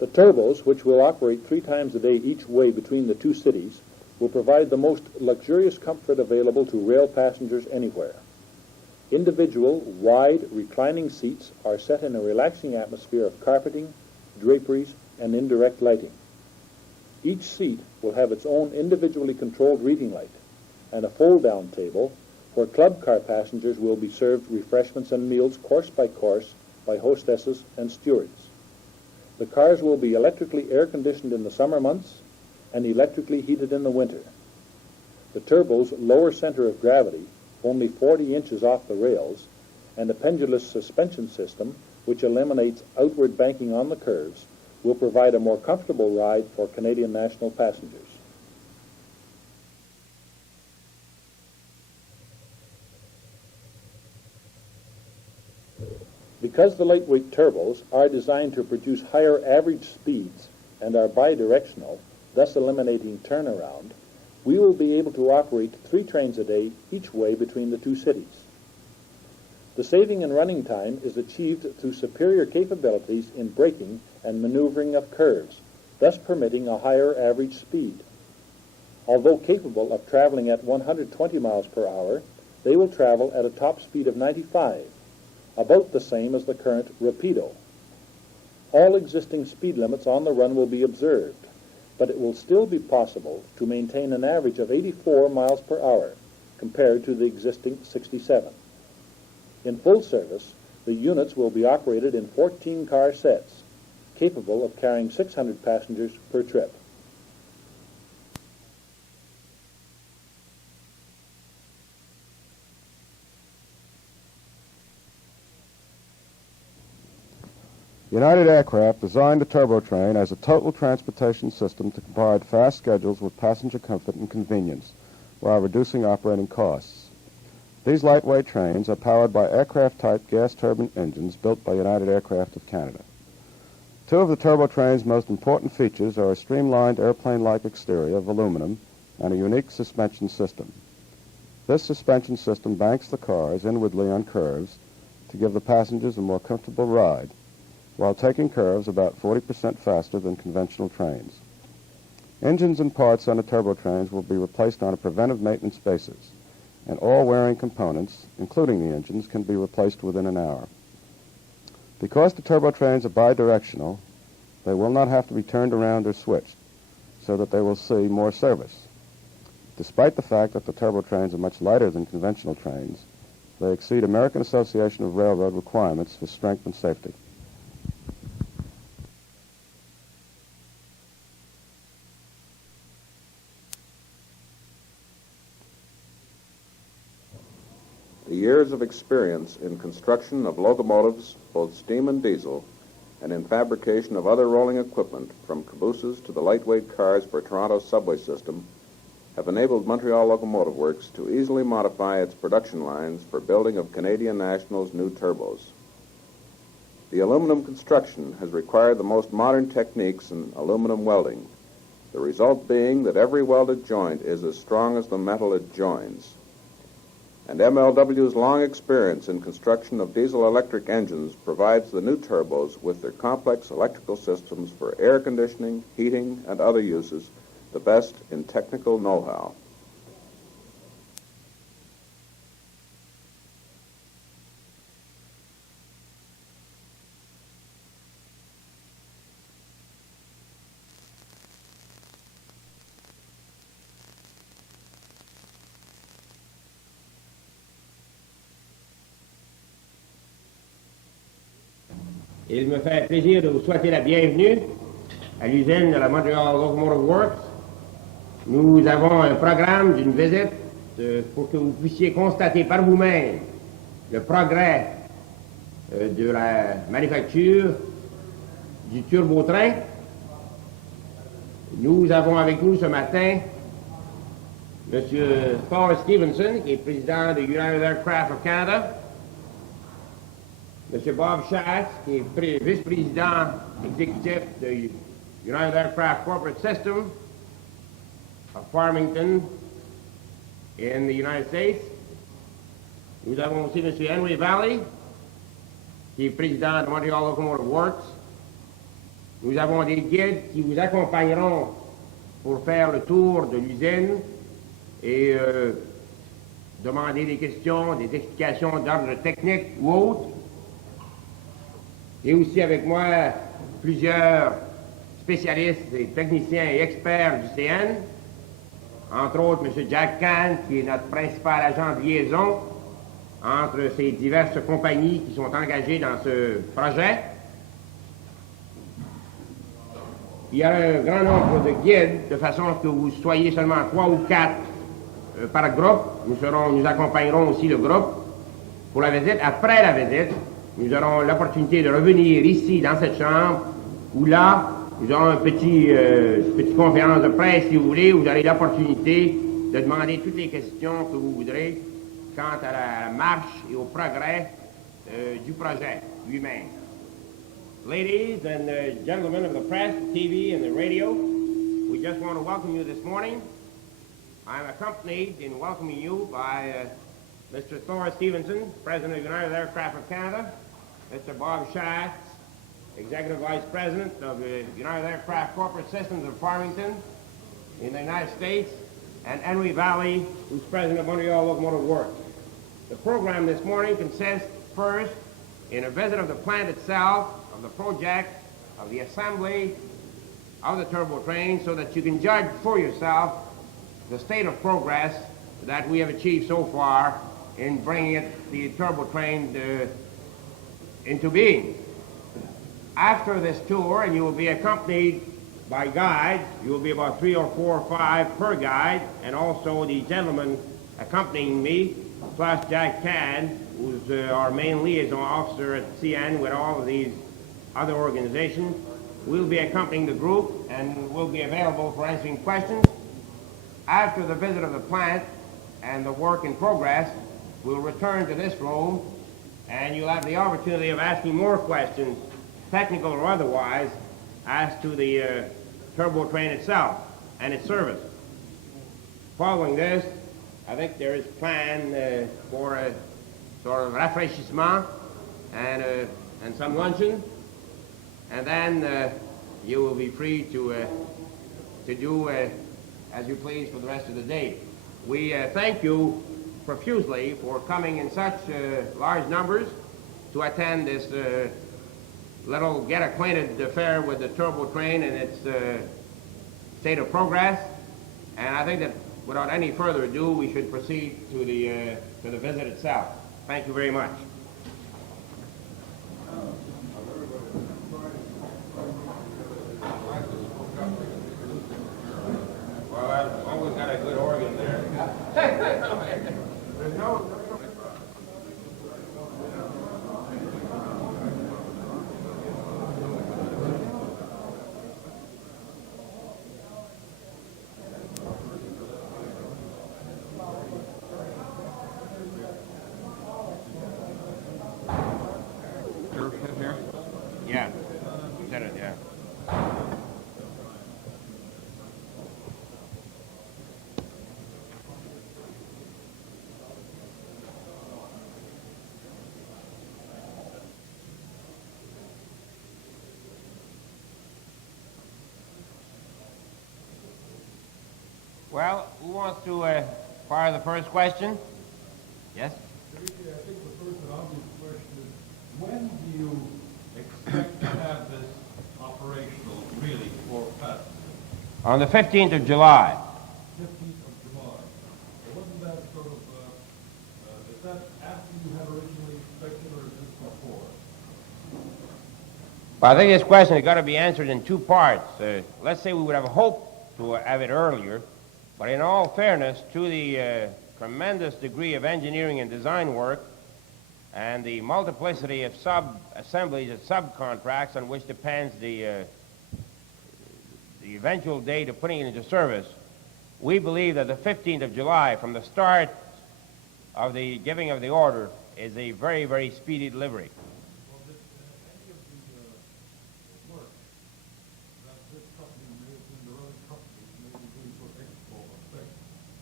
The turbos, which will operate 3 times a day each way between the two cities, will provide the most luxurious comfort available to rail passengers anywhere. Individual, wide, reclining seats are set in a relaxing atmosphere of carpeting, draperies, and indirect lighting. Each seat will have its own individually controlled reading light and a fold-down table where club car passengers will be served refreshments and meals course by course by hostesses and stewards. The cars will be electrically air-conditioned in the summer months and electrically heated in the winter. The turbo's lower center of gravity, only 40 inches off the rails, and a pendulous suspension system, which eliminates outward banking on the curves, will provide a more comfortable ride for Canadian National passengers. Because the lightweight turbos are designed to produce higher average speeds and are bidirectional, thus eliminating turnaround, we will be able to operate 3 trains a day each way between the two cities. The saving in running time is achieved through superior capabilities in braking and maneuvering of curves, thus permitting a higher average speed. Although capable of traveling at 120 miles per hour, they will travel at a top speed of 95, about the same as the current Rapido. All existing speed limits on the run will be observed, but it will still be possible to maintain an average of 84 miles per hour compared to the existing 67. In full service, the units will be operated in 14-car sets, capable of carrying 600 passengers per trip. United Aircraft designed the TurboTrain as a total transportation system to provide fast schedules with passenger comfort and convenience while reducing operating costs. These lightweight trains are powered by aircraft-type gas turbine engines built by United Aircraft of Canada. 2 of the TurboTrain's most important features are a streamlined airplane-like exterior of aluminum and a unique suspension system. This suspension system banks the cars inwardly on curves to give the passengers a more comfortable ride, while taking curves about 40% faster than conventional trains. Engines and parts on the TurboTrains will be replaced on a preventive maintenance basis, and all wearing components, including the engines, can be replaced within an hour. Because the TurboTrains are bidirectional, they will not have to be turned around or switched, so that they will see more service. Despite the fact that the TurboTrains are much lighter than conventional trains, they exceed American Association of Railroad requirements for strength and safety. The years of experience in construction of locomotives, both steam and diesel, and in fabrication of other rolling equipment, from cabooses to the lightweight cars for Toronto's subway system, have enabled Montreal Locomotive Works to easily modify its production lines for building of Canadian National's new turbos. The aluminum construction has required the most modern techniques in aluminum welding, the result being that every welded joint is as strong as the metal it joins. And MLW's long experience in construction of diesel-electric engines provides the new turbos with their complex electrical systems for air conditioning, heating, and other uses, the best in technical know-how. Il me fait plaisir de vous souhaiter la bienvenue à l'usine de la Montreal Locomotive Works. Nous avons un programme d'une visite pour que vous puissiez constater par vous-même le progrès de la manufacture du TurboTrain. Nous avons avec nous ce matin M. Paul Stevenson, qui est président de United Aircraft of Canada, M. Bob Schatz, qui est vice-président exécutif de United Aircraft Corporate System of Farmington in the United States. Nous avons aussi M. Henry Valley, qui est président de Montreal Locomotive Works. Nous avons des guides qui vous accompagneront pour faire le tour de l'usine et demander des questions, des explications d'ordre technique ou autre. Et aussi avec moi plusieurs spécialistes et techniciens et experts du CN, entre autres M. Jack Kahn, qui est notre principal agent de liaison entre ces diverses compagnies qui sont engagées dans ce projet. Il y a un grand nombre de guides, de façon que vous soyez seulement 3 ou 4 par groupe. Nous accompagnerons aussi le groupe pour la visite. Après la visite, nous aurons l'opportunité de revenir ici, dans cette chambre, où là, nous aurons une petite conférence de presse, si vous voulez, où vous aurez l'opportunité de demander toutes les questions que vous voudrez quant à la marche et au progrès du projet lui-même. Ladies and gentlemen of the press, TV, and the radio, we just want to welcome you this morning. I'm accompanied in welcoming you by Mr. Thor Stevenson, President of United Aircraft of Canada, Mr. Bob Schatz, Executive Vice President of the United Aircraft Corporate Systems of Farmington in the United States, and Henry Valley, who's President of Montreal Locomotive Works. The program this morning consists first in a visit of the plant itself, of the project, of the assembly of the TurboTrain, so that you can judge for yourself the state of progress that we have achieved so far in bringing the TurboTrain into being. After this tour, and you will be accompanied by guides, you will be about 3 or 4 or 5 per guide, and also the gentleman accompanying me, plus Jack Kahn, who's our main liaison officer at CN with all of these other organizations. We'll be accompanying the group and will be available for answering questions. After the visit of the plant and the work in progress, we'll return to this room and you'll have the opportunity of asking more questions, technical or otherwise, as to the TurboTrain itself and its service. Following this, I think there is a plan for a sort of rafraîchissement and some luncheon, and then you will be free to do as you please for the rest of the day. We thank you profusely for coming in such large numbers to attend this little get-acquainted affair with the TurboTrain and its state of progress. And I think that without any further ado, we should proceed to the visit itself. Thank you very much. Well, I've always got a good organ there. There's no... Yeah, said it, yeah. Well, who wants to fire the first question? Yes? I think the first and obvious question is, when do you expect to have this operational really for passengers? On the 15th of July. 15th of July. Wasn't that sort of, is that after you had originally expected or is this before? Well, I think this question has got to be answered in 2 parts. Let's say we would have hoped to have it earlier, but in all fairness, to the tremendous degree of engineering and design work and the multiplicity of sub-assemblies and subcontracts on which depends the eventual date of putting it into service, we believe that the 15th of July, from the start of the giving of the order, is a very, very speedy delivery. Well, did any of the work that this company may have been, their other companies may be doing for Expo affect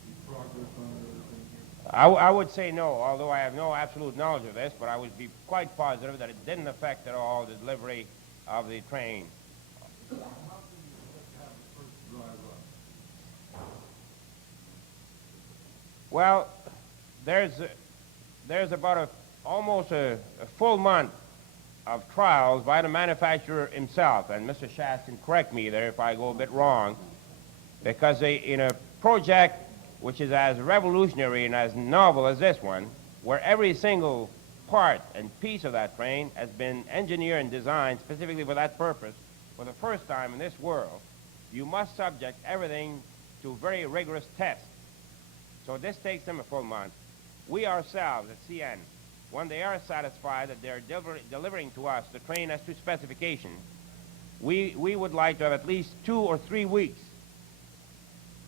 the progress on everything here? I would say no, although I have no absolute knowledge of this, but I would be quite positive that it didn't affect at all the delivery of the train Well, there's about almost a full month of trials by the manufacturer himself, and Mr. Schatz can correct me there if I go a bit wrong, because in a project which is as revolutionary and as novel as this one, where every single part and piece of that train has been engineered and designed specifically for that purpose, for the first time in this world, you must subject everything to very rigorous tests. So this takes them a full month. We ourselves at CN, when they are satisfied that they're delivering to us the train as to specification, we would like to have at least 2 or 3 weeks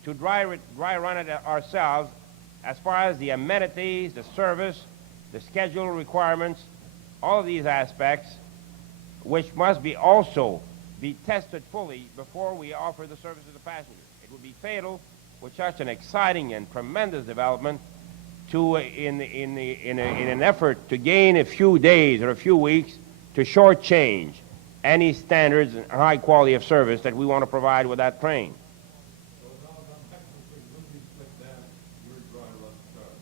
to dry run it ourselves as far as the amenities, the service, the schedule requirements, all of these aspects, which must also be tested fully before we offer the service to the passenger. It would be fatal with such an exciting and tremendous development to, in an effort to gain a few days or a few weeks, to shortchange any standards and high quality of service that we want to provide with that train. So now, technically, when do you expect that your dry run starts?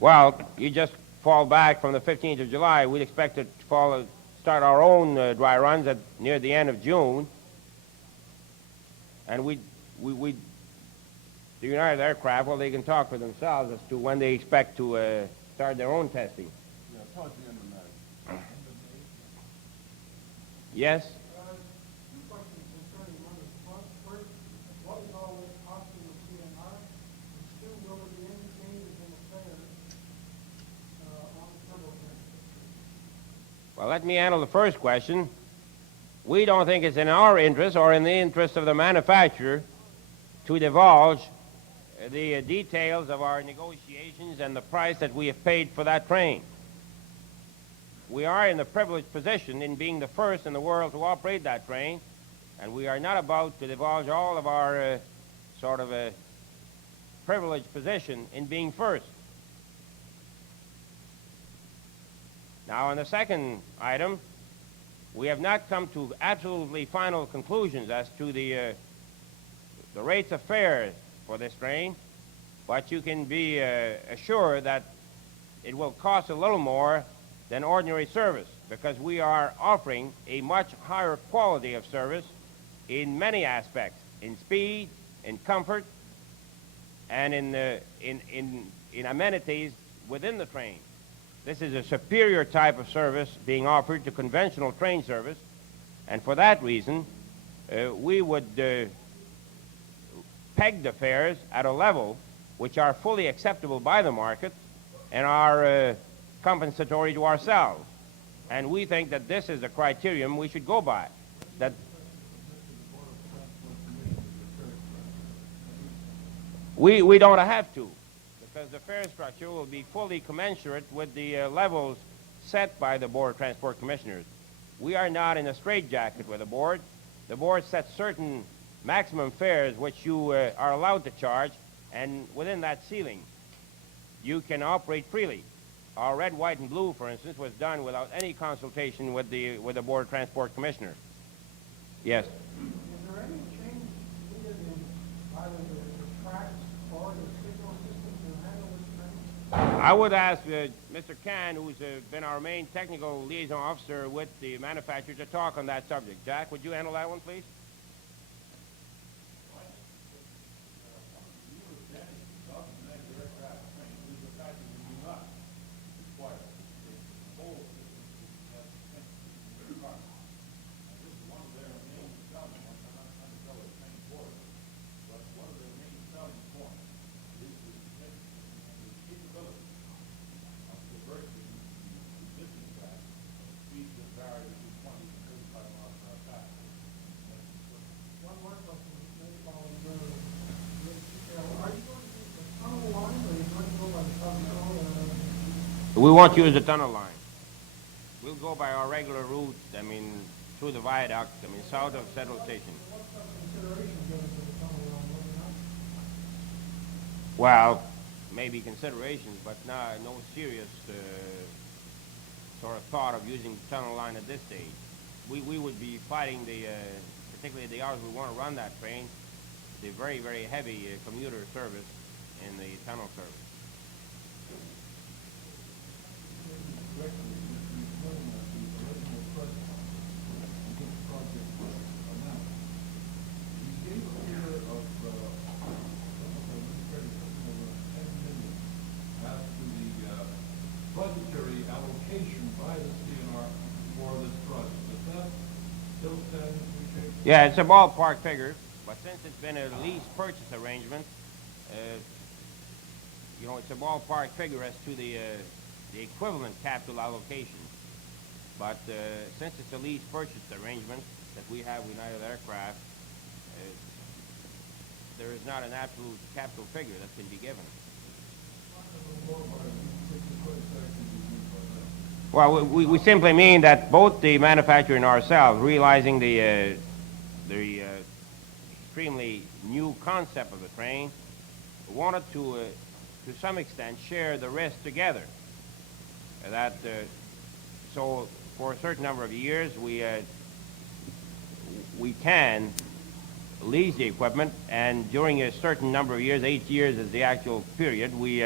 Well, you just fall back from the 15th of July. We'd expect to start our own dry runs near the end of June. And the United Aircraft, well, they can talk for themselves as to when they expect to start their own testing. Yeah, towards the end of May. Yes? Two questions concerning running costs. First, what is all this costing the CNR? And two, will there be any changes in the fares on the TurboTrain? Well, let me handle the first question. We don't think it's in our interest or in the interest of the manufacturer to divulge the details of our negotiations and the price that we have paid for that train. We are in the privileged position in being the first in the world to operate that train, and we are not about to divulge all of our sort of a privileged position in being first. Now, on the second item, we have not come to absolutely final conclusions as to the rates of fares for this train, but you can be assured that it will cost a little more than ordinary service, because we are offering a much higher quality of service in many aspects, in speed, in comfort, and in amenities within the train. This is a superior type of service being offered to conventional train service, and for that reason, we would peg the fares at a level which are fully acceptable by the market and are compensatory to ourselves. And we think that this is the criterion we should go by. That we don't have to, because the fare structure will be fully commensurate with the levels set by the Board of Transport Commissioners. We are not in a straitjacket with the board. The board sets certain maximum fares which you are allowed to charge, and within that ceiling you can operate freely. Our red, white, and blue, for instance, was done without any consultation with the Board of Transport Commissioners. Yes? Is there any change needed in either the tracks or the signal system to handle this train? I would ask Mr. Kahn, who's been our main technical liaison officer with the manufacturer, to talk on that subject. Jack, would you handle that one, please? One more question, maybe following your detail. Are you going to use the tunnel line, or are you going to go by the Southern Road? We won't use the tunnel line. We'll go by our regular route, through the viaduct, south of Central Station. What sort of consideration given to the tunnel line, will you not? Well, maybe considerations, but no serious sort of thought of using the tunnel line at this stage. We would be fighting particularly the hours we want to run that train, the very, very heavy commuter service in the tunnel service. correctly, if you explain that the original president of this project was announced, he gave a figure of something over 10 million as to the budgetary allocation by the CNR for this project. Does that still stand, Mr. Chairman? Yeah, it's a ballpark figure, but since it's been a lease purchase arrangement, you know, it's a ballpark figure as to the equivalent capital allocation. But since it's a lease purchase arrangement that we have with United Aircraft, there is not an absolute capital figure that can be given. Well, we simply mean that both the manufacturer and ourselves, realizing the extremely new concept of the train, wanted to some extent share the risk together. So for a certain number of years we can lease the equipment, and during a certain number of years, 8 years is the actual period, we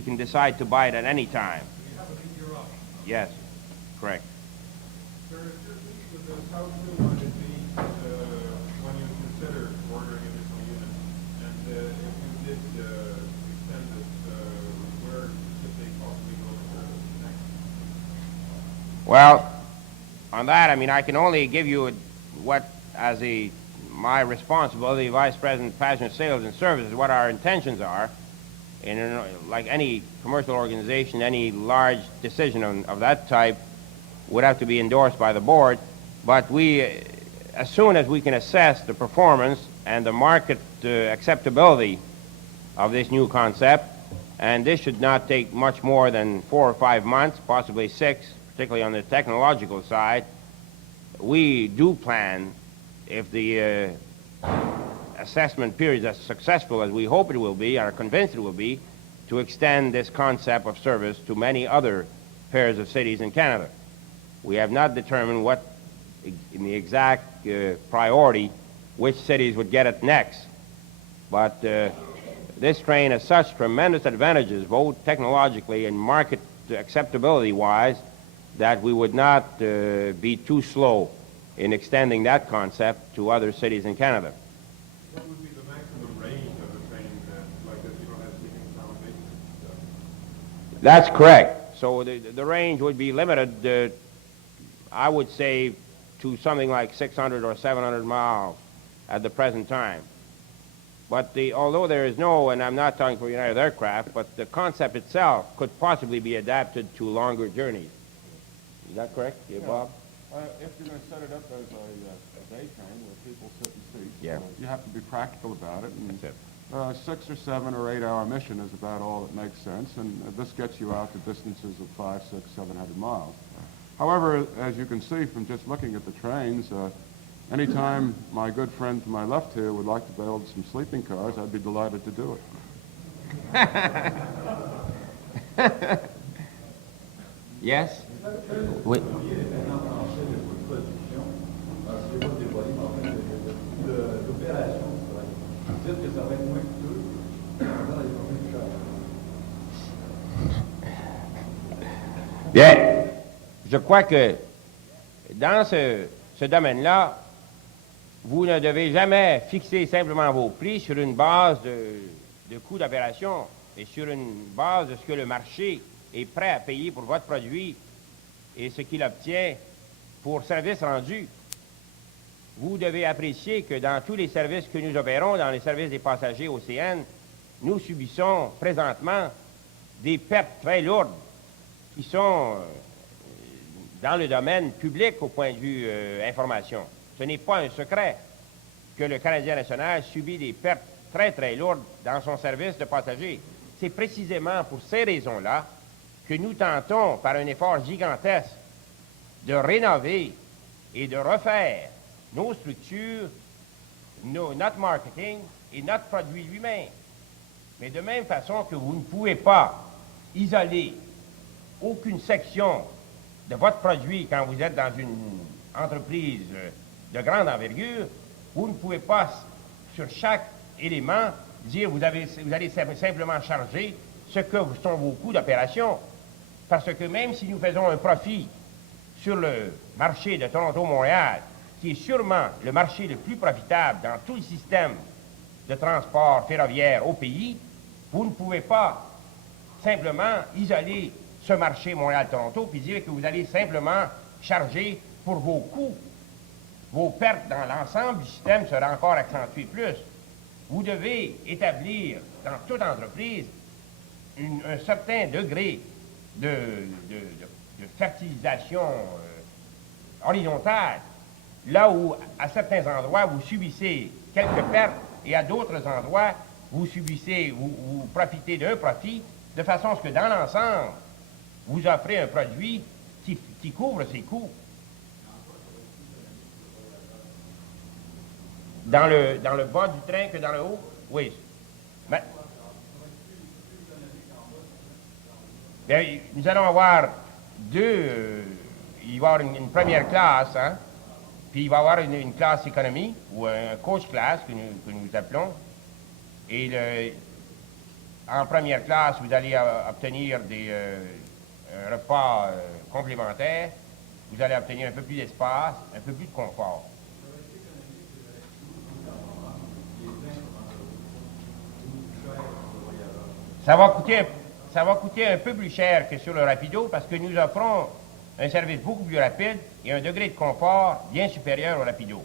can decide to buy it at any time. You have an 8-year option. Yes, correct. Sir, if you're pleased with this, how soon would it be when you consider ordering additional units? And if you did extend it, where should they possibly go next? Well, on that, I mean, I can only give you what, as my responsibility, Vice President, Passenger Sales and Services, what our intentions are. And like any commercial organization, any large decision of that type would have to be endorsed by the board. But we, as soon as we can assess the performance and the market acceptability of this new concept, and this should not take much more than 4 or 5 months, possibly 6, particularly on the technological side, we do plan, if the assessment period is as successful as we hope it will be, are convinced it will be, to extend this concept of service to many other pairs of cities in Canada. We have not determined what, in the exact priority, which cities would get it next. But this train has such tremendous advantages, both technologically and market acceptability-wise, that we would not be too slow in extending that concept to other cities in Canada. What would be the maximum range of the train like this? You don't have seating accommodation? That's correct. So the range would be limited, I would say, to something like 600 or 700 miles at the present time. But although there is no, and I'm not talking for United Aircraft, but the concept itself could possibly be adapted to longer journeys. Is that correct, Bob? If you're going to set it up as a day train where people sit in seats, Yeah. You have to be practical about it. And, That's it. 6 or 7 or 8 hour mission is about all that makes sense, and this gets you out to distances of 500, 600, 700 miles. However, as you can see from just looking at the trains, anytime my good friend to my left here would like to build some sleeping cars, I'd be delighted to do it. Yes? Oui. Bien. Je crois que dans ce domaine-là, vous ne devez jamais fixer simplement vos prix sur une base de coût d'opération, mais sur une base de ce que le marché est prêt à payer pour votre produit et ce qu'il obtient pour service rendu. Vous devez apprécier que dans tous les services que nous opérons, dans les services des passagers OCN, nous subissons présentement des pertes très lourdes qui sont dans le domaine public au point de vue information. Ce n'est pas un secret que le Canadien national subit des pertes très, très lourdes dans son service de passagers. C'est précisément pour ces raisons-là que nous tentons, par un effort gigantesque, de rénover et de refaire nos structures, notre marketing et notre produit lui-même. Mais de même façon que vous ne pouvez pas isoler aucune section de votre produit quand vous êtes dans une entreprise de grande envergure, vous ne pouvez pas, sur chaque élément, dire vous allez simplement charger ce que sont vos coûts d'opération. Parce que même si nous faisons un profit sur le marché de Toronto-Montréal, qui est sûrement le marché le plus profitable dans tout le système de transport ferroviaire au pays, vous ne pouvez pas simplement isoler ce marché Montréal-Toronto puis dire que vous allez simplement charger pour vos coûts. Vos pertes dans l'ensemble du système seraient encore accentuées plus. Vous devez établir dans toute entreprise un certain degré de fertilisation horizontale, là où à certains endroits vous subissez quelques pertes et à d'autres endroits vous profitez d'un profit, de façon à ce que dans l'ensemble, vous offrez un produit qui couvre ses coûts. Dans le bas du train que dans le haut? Oui. Mais, bien, nous allons avoir il va y avoir une première classe, hein, puis il va y avoir une classe économie, ou un coach class que nous appelons. Et en première classe, vous allez obtenir des repas complémentaires, vous allez obtenir un peu plus d'espace, un peu plus de confort. Ça va coûter un peu plus cher que sur le Rapido parce que nous offrons un service beaucoup plus rapide et un degré de confort bien supérieur au Rapido.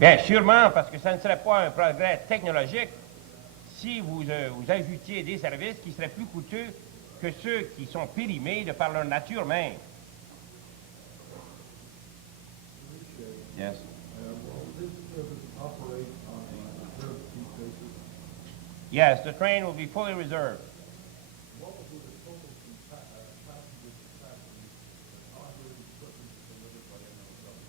Bien, sûrement, parce que ça ne serait pas un progrès technologique si vous ajoutiez des services qui seraient plus coûteux que ceux qui sont périmés de par leur nature même. Yes. Yes, the train will be fully reserved. What will be the total passenger capacity and operating equipment delivered by MLW?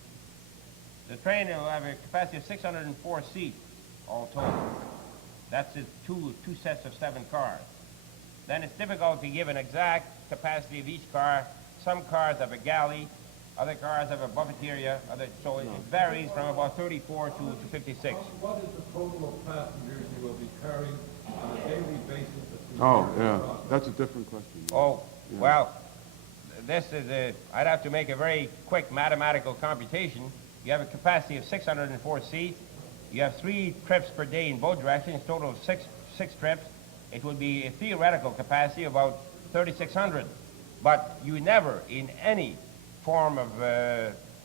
The train will have a capacity of 604 seats, all told. That's two sets of 7 cars. Then it's difficult to give an exact capacity of each car. Some cars have a galley, other cars have a buffeteria, so it varies from about 34 to 56. What is the total of passengers you will be carrying on a daily basis? Oh, yeah, that's a different question. Oh, well, this is I'd have to make a very quick mathematical computation. You have a capacity of 604 seats. You have 3 trips per day in both directions, total of six trips. It would be a theoretical capacity of about 3,600. But you never, in any form of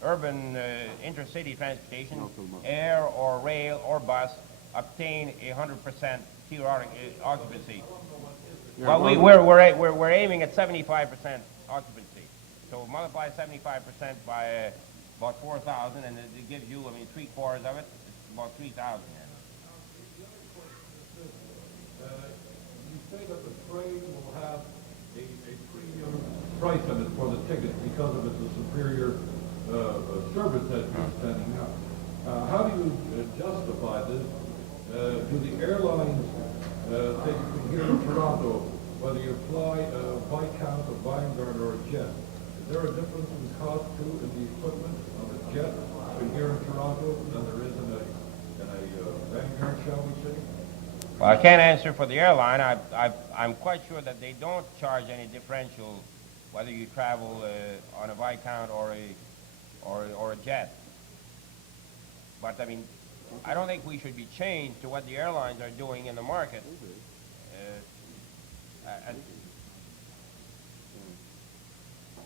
urban intercity transportation, air or rail or bus, obtain 100% theoretic occupancy. Yeah, Well, we're aiming at 75% occupancy. So multiply 75% by about 4,000, and it gives you, 3/4 of it, it's about 3,000. You say that the train will have a premium price on it for the ticket because of its superior service that you're sending out. How do you justify this? Do the airlines, say from here in Toronto, whether you fly a Viscount, a Vanguard, or a jet, is there a difference in cost too in the equipment on a jet from here in Toronto than there is in a Vanguard, shall we say? Well, I can't answer for the airline. I'm quite sure that they don't charge any differential whether you travel on a Viscount or a jet. But I don't think we should be chained to what the airlines are doing in the market.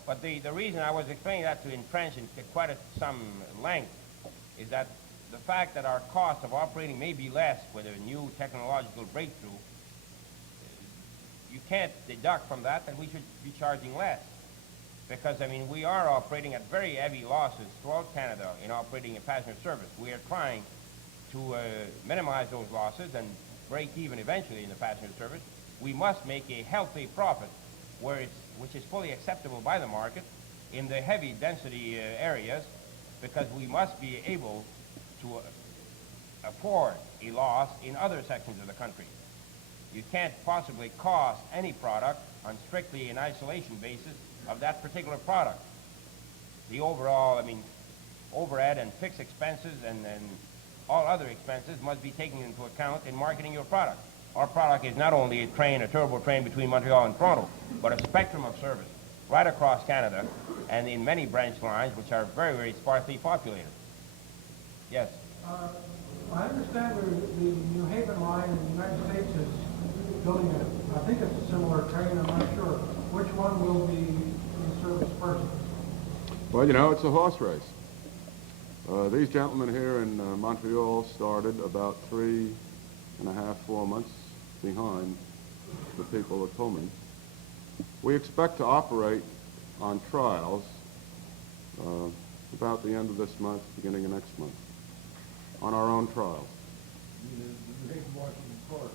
But the reason I was explaining that in French in quite some length is that the fact that our cost of operating may be less with a new technological breakthrough, you can't deduct from that we should be charging less. Because, we are operating at very heavy losses throughout Canada in operating a passenger service. We are trying to minimize those losses and break even eventually in the passenger service. We must make a healthy profit which is fully acceptable by the market in the heavy density areas, because we must be able to afford a loss in other sections of the country. You can't possibly cost any product on strictly an isolation basis of that particular product. The overall, overhead and fixed expenses and all other expenses must be taken into account in marketing your product. Our product is not only a train, a turbo train between Montreal and Toronto, but a spectrum of service right across Canada and in many branch lines which are very, very sparsely populated. Yes? I understand the New Haven line in the United States is building I think it's a similar train, I'm not sure. Which one will be in service first? Well, you know, it's a horse race. These gentlemen here in Montreal started about 3.5, 4 months behind the people at Pullman. We expect to operate on trials about the end of this month, beginning of next month, on our own trials. The New Haven, Washington corridor.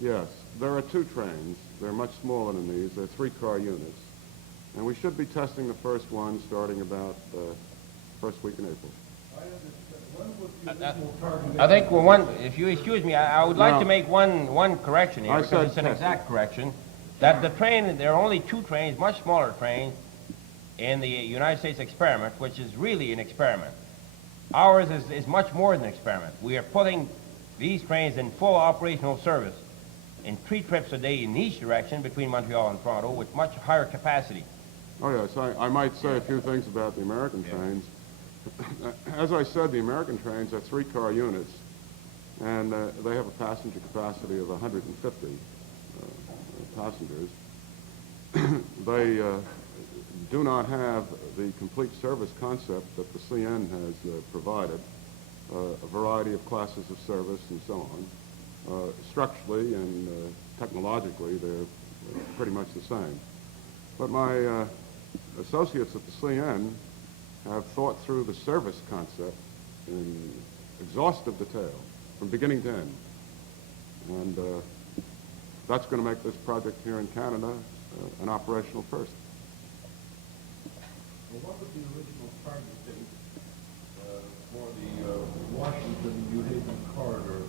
Yes, there are 2 trains. They're much smaller than these. They're 3-car units. And we should be testing the first one starting about first week in April. I understand. When was the original target? I think, well, if you excuse me, I would like No. to make one correction here, I because said it's an test. exact correction, that the train, there are only 2 trains, much smaller trains, in the United States experiment, which is really an experiment. Ours is much more than an experiment. We are putting these trains in full operational service in 3 trips a day in each direction between Montreal and Toronto with much higher capacity. Oh, yes, I might say a few things about the American trains. As I said, the American trains are 3-car units, and they have a passenger capacity of 150 passengers. They do not have the complete service concept that the CN has provided, a variety of classes of service and so on. Structurally and technologically, they're pretty much the same. But my associates at the CN have thought through the service concept in exhaustive detail, from beginning to end. And that's going to make this project here in Canada an operational first. Well, what was the original target date for the Washington-New Haven corridor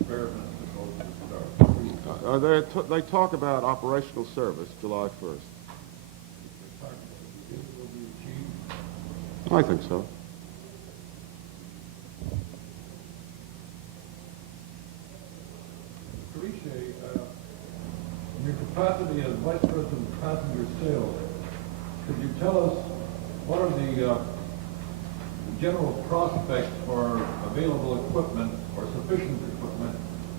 experiment supposed to start? They talk about operational service July 1st. The target will be achieved? I think so. Carice, in your capacity as Vice President of Passenger Sales, could you tell us what are the general prospects for available equipment or sufficient equipment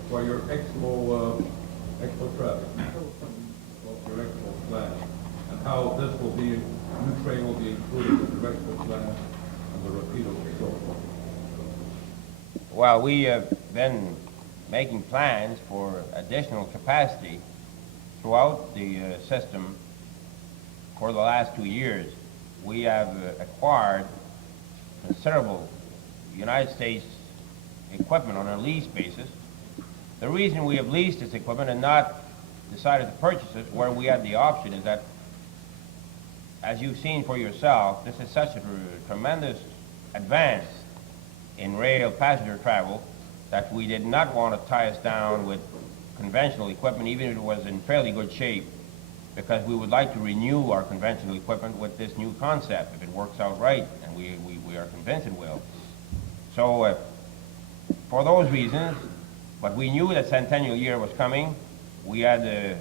for your expo traffic? Tell us something about your expo plan and how this will be, new train will be included in the expo plan and the Rapido and so forth. Well, we have been making plans for additional capacity throughout the system for the last 2 years. We have acquired considerable United States equipment on a lease basis. The reason we have leased this equipment and not decided to purchase it where we had the option is that, as you've seen for yourself, this is such a tremendous advance in rail passenger travel that we did not want to tie us down with conventional equipment, even if it was in fairly good shape, because we would like to renew our conventional equipment with this new concept if it works out right, and we are convinced it will. So for those reasons, but we knew that centennial year was coming. We had a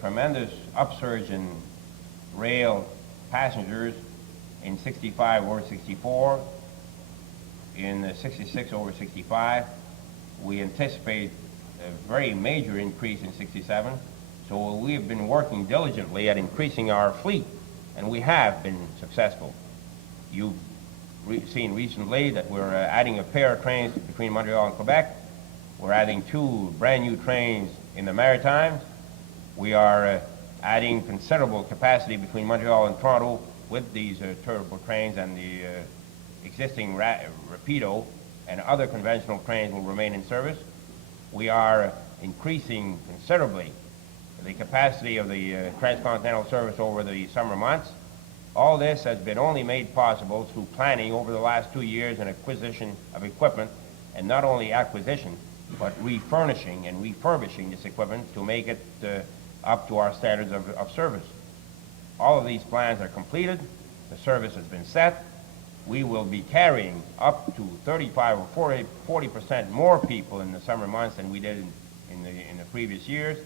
tremendous upsurge in rail passengers in 65 over 64, in 66 over 65. We anticipate a very major increase in 67. So we have been working diligently at increasing our fleet, and we have been successful. You've seen recently that we're adding a pair of trains between Montreal and Quebec. We're adding 2 brand new trains in the Maritimes. We are adding considerable capacity between Montreal and Toronto with these turbo trains, and the existing Rapido and other conventional trains will remain in service. We are increasing considerably the capacity of the transcontinental service over the summer months. All this has been only made possible through planning over the last 2 years and acquisition of equipment, and not only acquisition, but refurnishing and refurbishing this equipment to make it up to our standards of service. All of these plans are completed. The service has been set. we will be carrying up to 35 or 40% more people in the summer months than we did in the previous years.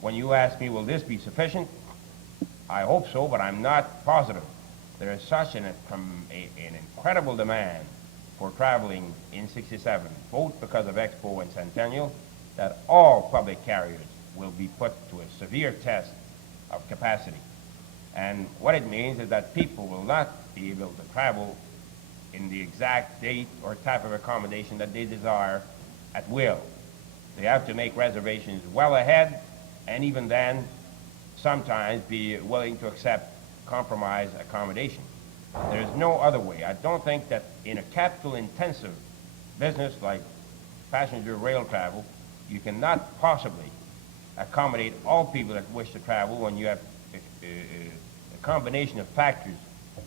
When you ask me, will this be sufficient? I hope so, but I'm not positive. There is such an incredible demand for traveling in '67, both because of Expo and Centennial, that all public carriers will be put to a severe test of capacity. And what it means is that people will not be able to travel in the exact date or type of accommodation that they desire at will. They have to make reservations well ahead, and even then, sometimes be willing to accept compromise accommodation. There's no other way. I don't think that in a capital-intensive business like passenger rail travel, you cannot possibly accommodate all people that wish to travel when you have a combination of factors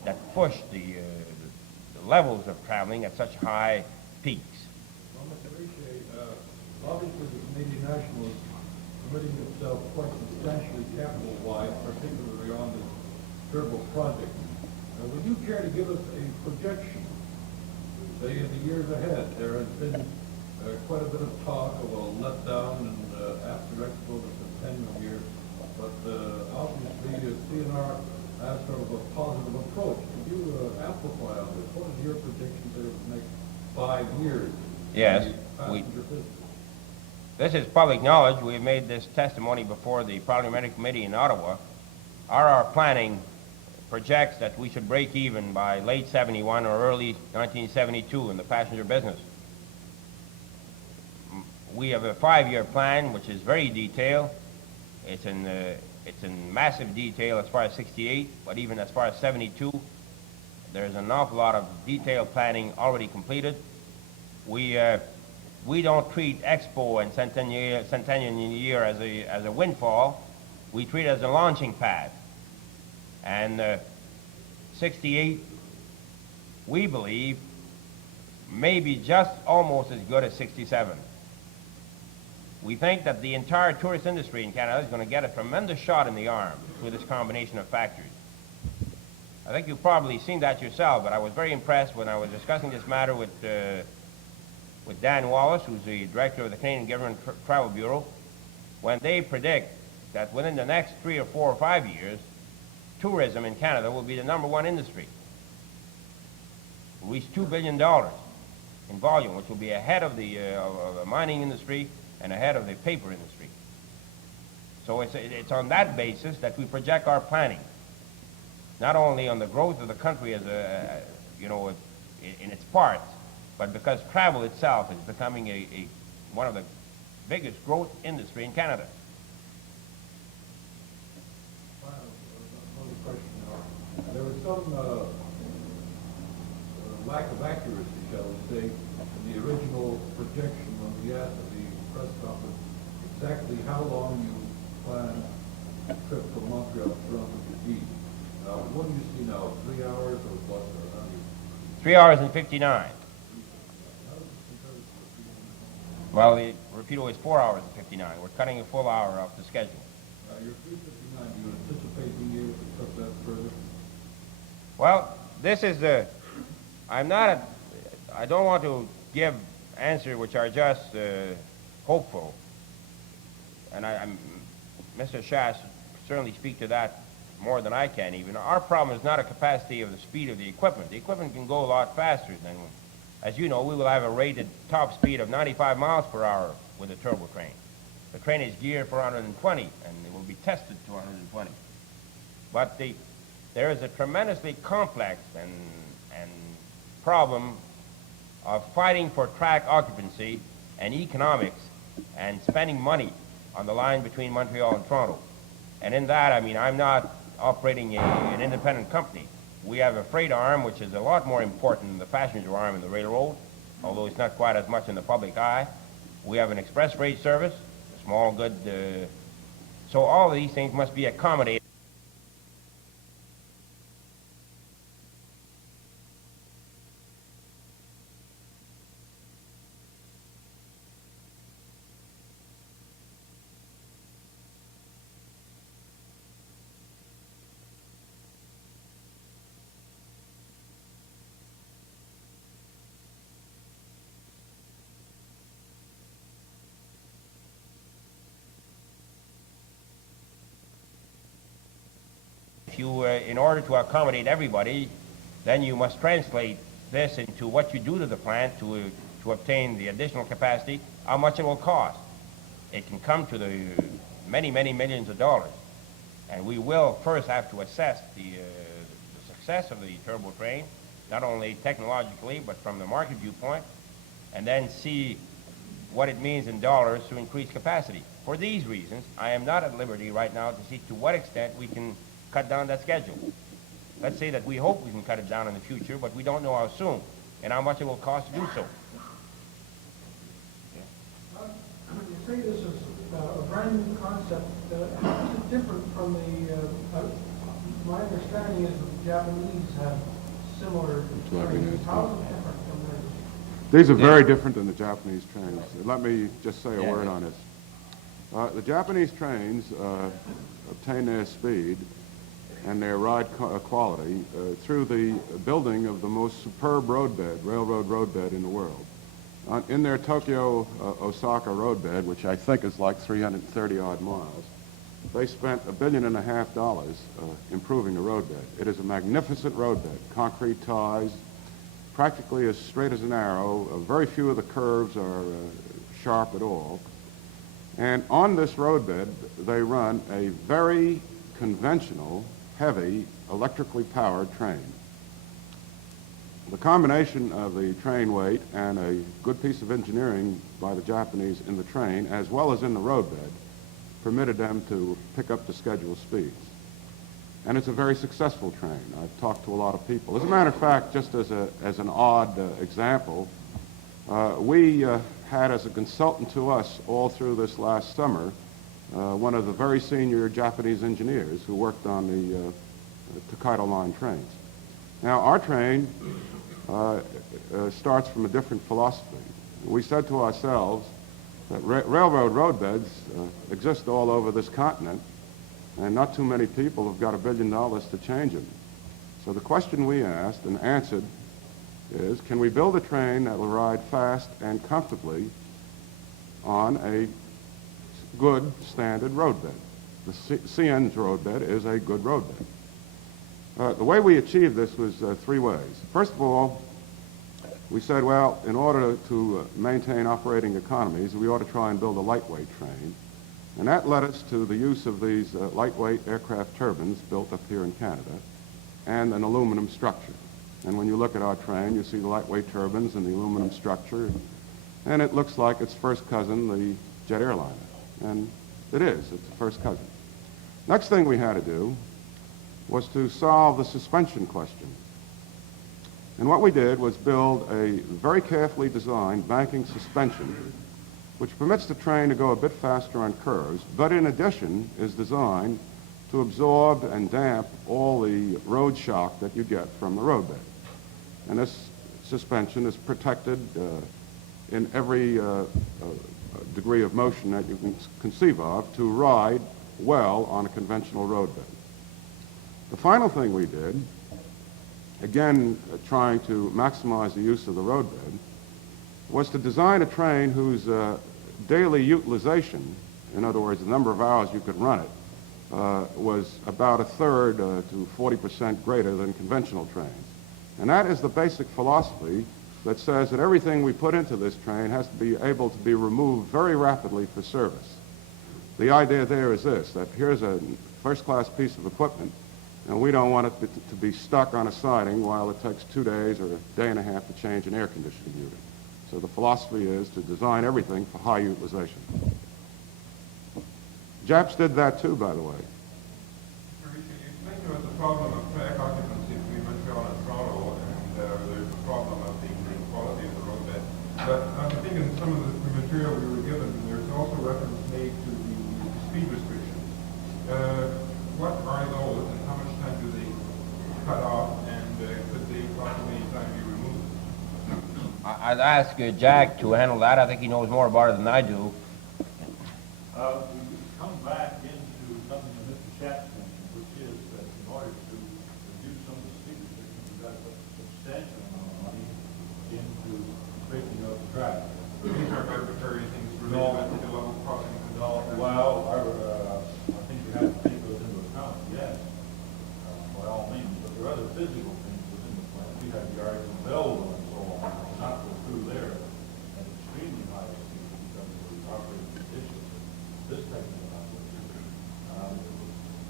that push the levels of traveling at such high peaks. Well, Mr. Richer, obviously the Canadian National is committing itself quite substantially capital-wise, particularly on the Turbo project. Would you care to give us a projection, say in the years ahead? There has been quite a bit of talk of a letdown and after Expo the Centennial year, but obviously CNR has sort of a positive approach. Could you amplify on this? What is your prediction for the next 5 years? Yes, this is public knowledge. We have made this testimony before the Parliamentary Committee in Ottawa. Our planning projects that we should break even by late '71 or early 1972 in the passenger business. We have a 5-year plan which is very detailed. It's in massive detail as far as '68, but even as far as '72, there's an awful lot of detailed planning already completed. We don't treat Expo and Centennial year as a windfall. We treat it as a launching pad. And '68, we believe, may be just almost as good as '67. We think that the entire tourist industry in Canada is going to get a tremendous shot in the arm through this combination of factors. I think you've probably seen that yourself, but I was very impressed when I was discussing this matter with Dan Wallace, who's the director of the Canadian Government Travel Bureau, when they predict that within the next 3 or 4 or 5 years, tourism in Canada will be the #1 industry. Will reach $2 billion in volume, which will be ahead of the mining industry and ahead of the paper industry. So it's on that basis that we project our planning, not only on the growth of the country as in its parts, but because travel itself is becoming one of the biggest growth industry in Canada. Another question now. There was some lack of accuracy, shall we say, in the original projection when we asked at the press conference exactly how long you plan a trip from Montreal to Toronto to be. What do you see now, 3 hours or what? 3 hours and 59. Well, the Rapido is 4 hours and 59. We're cutting a full hour off the schedule. Your 3:59, do you anticipate being able to cut that further? Well, this is I don't want to give answers which are just hopeful. And Mr. Schaas certainly speak to that more than I can even. Our problem is not a capacity of the speed of the equipment. The equipment can go a lot faster than, as you know, we will have a rated top speed of 95 miles per hour with a TurboTrain. The train is geared for 120, and it will be tested to 120. But there is a tremendously complex and problem of fighting for track occupancy and economics and spending money on the line between Montreal and Toronto. And in that, I mean, I'm not operating an independent company. We have a freight arm, which is a lot more important than the passenger arm in the railroad, although it's not quite as much in the public eye. We have an express freight service, a small good, so all of these things must be accommodated. if you, in order to accommodate everybody, then you must translate this into what you do to the plant to obtain the additional capacity, how much it will cost. It can come to the many, many millions of dollars. And we will first have to assess the success of the TurboTrain, not only technologically, but from the market viewpoint, and then see what it means in dollars to increase capacity. For these reasons, I am not at liberty right now to see to what extent we can cut down that schedule. Let's say that we hope we can cut it down in the future, but we don't know how soon and how much it will cost to do so. You say this is a brand new concept. How is it different from my understanding is that the Japanese have similar trains. How is it different from theirs? These are very different than the Japanese trains. Let me just say a word on this. The Japanese trains obtain their speed and their ride quality through the building of the most superb railroad roadbed in the world. In their Tokyo-Osaka roadbed, which I think is like 330-odd miles, they spent $1.5 billion improving the roadbed. It is a magnificent roadbed, concrete ties, practically as straight as an arrow. Very few of the curves are sharp at all. And on this roadbed, they run a very conventional, heavy, electrically powered train. The combination of the train weight and a good piece of engineering by the Japanese in the train, as well as in the roadbed, permitted them to pick up the scheduled speeds. And it's a very successful train. I've talked to a lot of people. As a matter of fact, just as an odd example, we had as a consultant to us all through this last summer one of the very senior Japanese engineers who worked on the Tokaido line trains. Now, our train starts from a different philosophy. We said to ourselves that railroad roadbeds exist all over this continent, and not too many people have got $1 billion to change them. So the question we asked and answered is, can we build a train that will ride fast and comfortably on a good standard roadbed? The CN's roadbed is a good roadbed. The way we achieved this was three ways. First of all, we said, well, in order to maintain operating economies, we ought to try and build a lightweight train. And that led us to the use of these lightweight aircraft turbines built up here in Canada and an aluminum structure. And when you look at our train, you see the lightweight turbines and the aluminum structure, and it looks like its first cousin, the jet airliner. And it is. It's the first cousin. Next thing we had to do was to solve the suspension question. And what we did was build a very carefully designed banking suspension which permits the train to go a bit faster on curves, but in addition is designed to absorb and damp all the road shock that you get from the roadbed. And this suspension is protected in every degree of motion that you can conceive of to ride well on a conventional roadbed. The final thing we did, again trying to maximize the use of the roadbed, was to design a train whose daily utilization, in other words, the number of hours you could run it, was about 1/3 to 40% greater than conventional trains. And that is the basic philosophy that says that everything we put into this train has to be able to be removed very rapidly for service. The idea there is this, that here's a first-class piece of equipment, and we don't want it to be stuck on a siding while it takes 2 days or a day and a half to change an air conditioning unit. So the philosophy is to design everything for high utilization. Japs did that too, by the way. You explained to us the problem of track occupancy between Montreal and Toronto, and there's the problem of the quality of the roadbed. But I think in some of the material we were given, there's also reference made to the speed restrictions. What are those, and how much time do they cut off, and could they possibly time be removed? I'd ask Jack to handle that. I think he knows more about it than I do. We come back into something that Mr. Shatz mentioned, which is that in order to reduce some of the speed restrictions, we've got to put substantial amount of money into straightening out the track. These are arbitrary things No. related to the level crossing. No, well, I think you have to take those into account, yes. physical things within the plant. We have yards and bells and so on, not go through there at extremely high speed because of the operating conditions of this type of operation.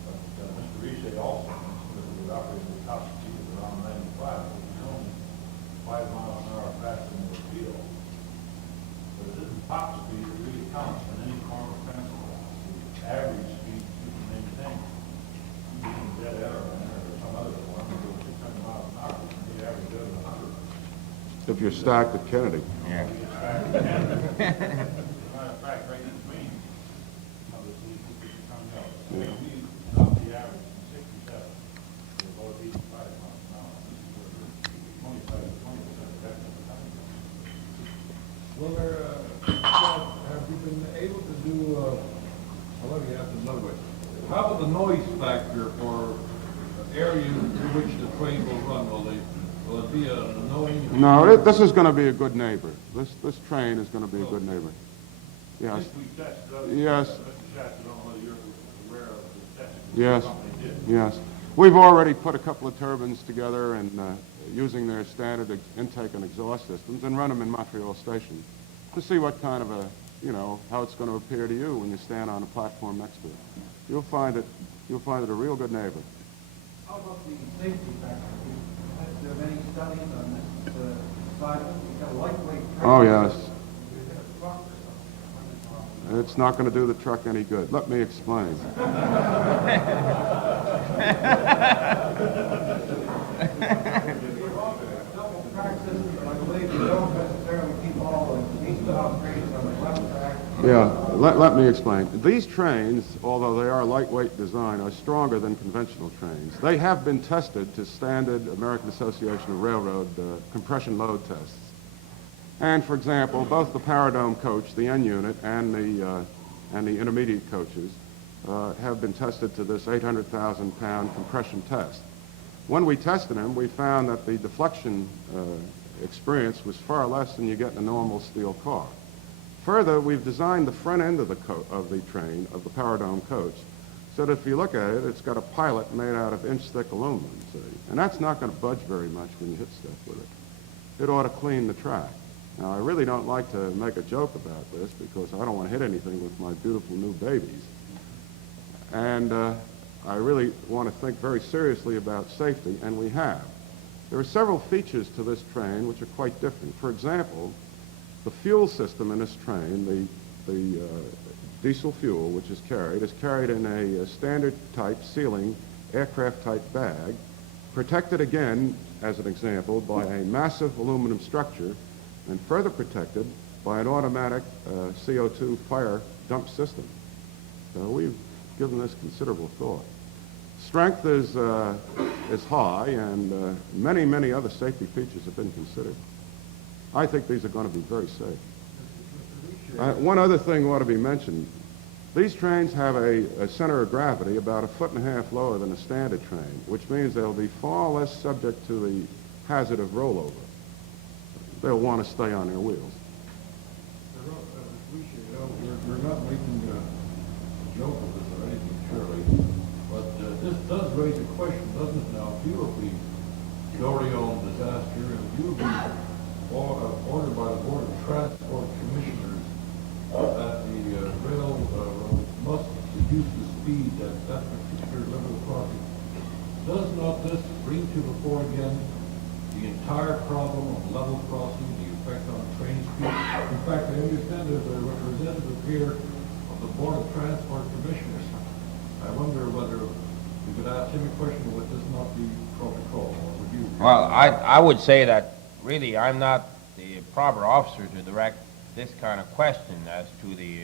But Mr. Riche also mentioned that we would operate at the top speed of around 95, which is only 5 miles an hour faster than the field. But it isn't top speed that really counts in any form of transport. It's the average speed you can maintain. Using jet air or some other form, you go 600 miles an hour, and the average goes 100. If you're stacked at Kennedy. Yeah. We get back to Canada. As a matter of fact, right in between, obviously, it's coming out. So we dropped the average from 67 to about 85 miles an hour. This is where we're 25 to 20% effective coming from. Well, have you been able to do, let me ask another way. How about the noise factor for areas through which the train will run? Will it be an annoying? No, this is going to be a good neighbor. This train is going to be a good neighbor. Yes. If we tested others, Yes. Mr. Schatz, I don't know whether you're aware of the test Yes. the company did. Yes. We've already put a couple of turbines together and using their standard intake and exhaust systems and run them in Montreal Station to see what kind of a, how it's going to appear to you when you stand on a platform next to it. You'll find it a real good neighbor. How about the safety factor? Has there been any studies on this side of it? You've got a lightweight train. Oh, yes. You hit a truck or something. It's not going to do the truck any good. Let me explain. Double track system, but I believe you don't necessarily keep all the eastbound trains on the left track. Yeah, let me explain. These trains, although they are lightweight design, are stronger than conventional trains. They have been tested to standard American Association of Railroad compression load tests. And for example, both the Paradome coach, the N unit, and the intermediate coaches have been tested to this 800,000-pound compression test. When we tested them, we found that the deflection experience was far less than you get in a normal steel car. Further, we've designed the front end of the train, of the Paradome coach, so that if you look at it, it's got a pilot made out of inch-thick aluminum, see? And that's not going to budge very much when you hit stuff with it. It ought to clean the track. Now, I really don't like to make a joke about this because I don't want to hit anything with my beautiful new babies. And I really want to think very seriously about safety, and we have. There are several features to this train which are quite different. For example, the fuel system in this train, the diesel fuel which is carried in a standard type sealing aircraft type bag, protected again, as an example, by a massive aluminum structure and further protected by an automatic CO2 fire dump system. So we've given this considerable thought. Strength is high, and many, many other safety features have been considered. I think these are going to be very safe. One other thing ought to be mentioned. These trains have a center of gravity about 1.5 feet lower than a standard train, which means they'll be far less subject to the hazard of rollover. They'll want to stay on their wheels. We're not making a joke of this or anything, surely, but this does raise a question, doesn't it now? If you were the Dorion disaster, and if you were ordered by the Board of Transport Commissioners that the railroad must reduce the speed at that particular level of crossing, does not this bring to the fore again the entire problem of level crossing, the effect on train speed? In fact, I understand there's a representative here of the Board of Transport Commissioners. I wonder whether you could ask him a question, would this not be protocol, or would you? Well, I would say that really I'm not the proper officer to direct this kind of question as to the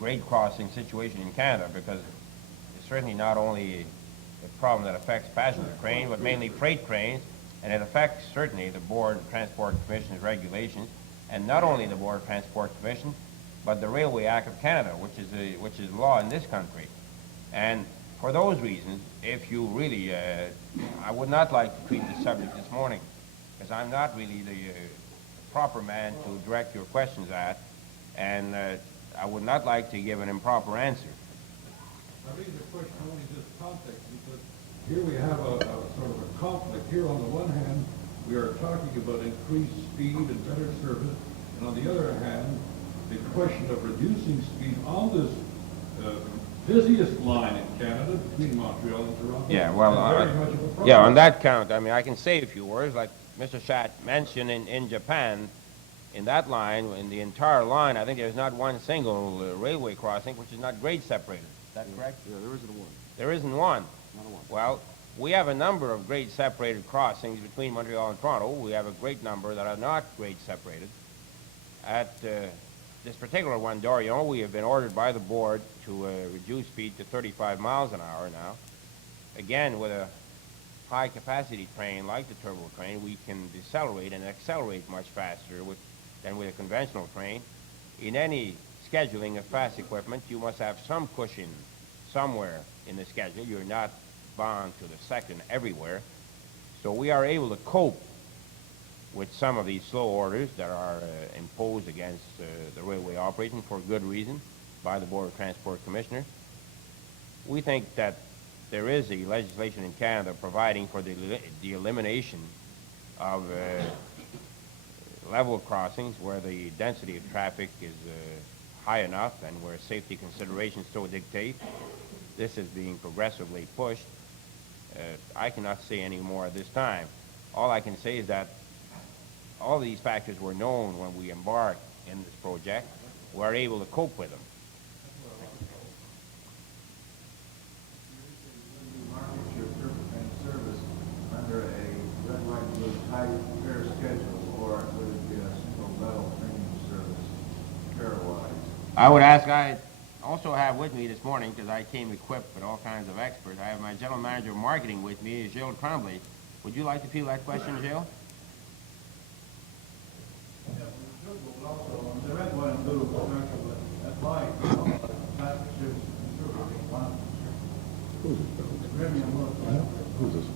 grade crossing situation in Canada, because it's certainly not only a problem that affects passenger trains, but mainly freight trains, and it affects certainly the Board of Transport Commission's regulations, and not only the Board of Transport Commission, but the Railway Act of Canada, which is law in this country. And for those reasons, if you really, I would not like to treat this subject this morning, because I'm not really the proper man to direct your questions at, and I would not like to give an improper answer. I raise the question only in this context because here we have a sort of a conflict. Here on the one hand, we are talking about increased speed and better service, and on the other hand, the question of reducing speed on this busiest line in Canada between Montreal and Toronto. Yeah, well, is very much of a problem. yeah, on that count, I mean, I can say a few words. Like Mr. Schatt mentioned in Japan, in that line, in the entire line, I think there's not one single railway crossing which is not grade separated. Is that correct? Yeah, there isn't one. There isn't one. Not a one. Well, we have a number of grade separated crossings between Montreal and Toronto. We have a great number that are not grade separated. At this particular one, Dorion, we have been ordered by the board to reduce speed to 35 miles an hour now. Again, with a high-capacity train like the TurboTrain, we can decelerate and accelerate much faster than with a conventional train. In any scheduling of fast equipment, you must have some cushion somewhere in the schedule. You're not bound to the second everywhere. So we are able to cope with some of these slow orders that are imposed against the railway operation for good reason by the Board of Transport Commissioners. We think that there is a legislation in Canada providing for the elimination of level crossings where the density of traffic is high enough and where safety considerations so dictate. This is being progressively pushed. I cannot say any more at this time. All I can say is that all these factors were known when we embarked in this project. We are able to cope with them. You market your TurboTrain service under a red, white, blue type fare schedule, or would it be a single level premium service fare-wise? I would ask, I also have with me this morning, because I came equipped with all kinds of experts, I have my general manager of marketing with me, Gilles Tremblay. Would you like to field that question, Gilles? Also, the red, white, and blue commercial at light, passengers considerably one. Premium look like. Who's this?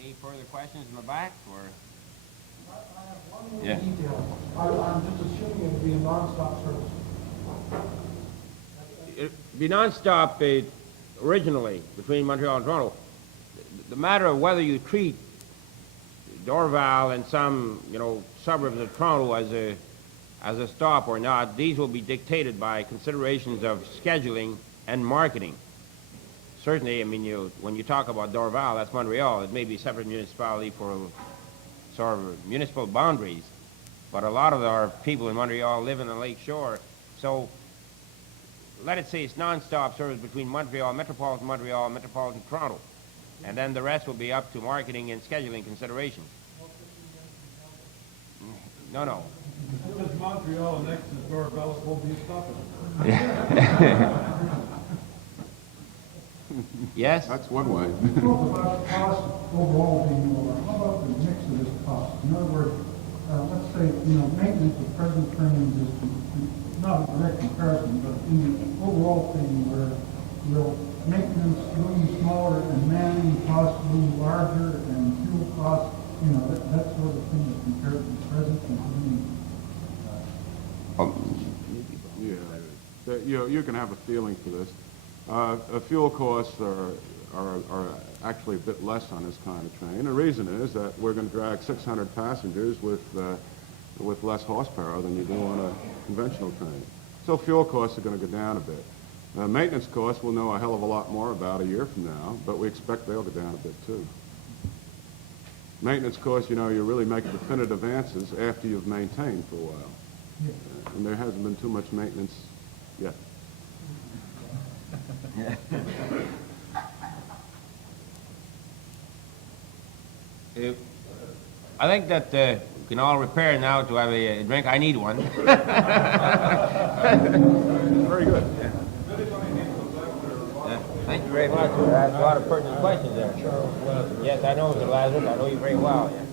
Any further questions in the back, or? I have one more Yeah. detail. I'm just assuming it'll be a nonstop service. It'd be nonstop originally between Montreal and Toronto. The matter of whether you treat Dorval and some, suburbs of Toronto as a stop or not, these will be dictated by considerations of scheduling and marketing. Certainly, I mean, when you talk about Dorval, that's Montreal. It may be a separate municipality for sort of municipal boundaries, but a lot of our people in Montreal live in the Lake Shore. So let it say it's non-stop service between Metropolitan Montreal, and Metropolitan Toronto. And then the rest will be up to marketing and scheduling considerations. No. As soon as Montreal next to Dorval, it won't be stopping. Yes? That's one way. You talk about cost overall being lower. How about the mix of this cost? In other words, let's say, maintenance of present trains is not a direct comparison, but in the overall thing where will maintenance being smaller and manning costs being larger and fuel costs, that sort of thing is compared to the present and Yeah, you can have a feeling for this. Fuel costs are actually a bit less on this kind of train. The reason is that we're going to drag 600 passengers with less horsepower than you do on a conventional train. So fuel costs are going to go down a bit. Maintenance costs we'll know a hell of a lot more about a year from now, but we expect they'll go down a bit too. Maintenance costs, you really make definitive answers after you've maintained for a while. And there hasn't been too much maintenance yet. I think that we can all prepare now to have a drink. I need one. Very good. Thank you very much. You asked a lot of pertinent questions there. Yes, I know, Mr. Lazarus. I know you very well. Yeah.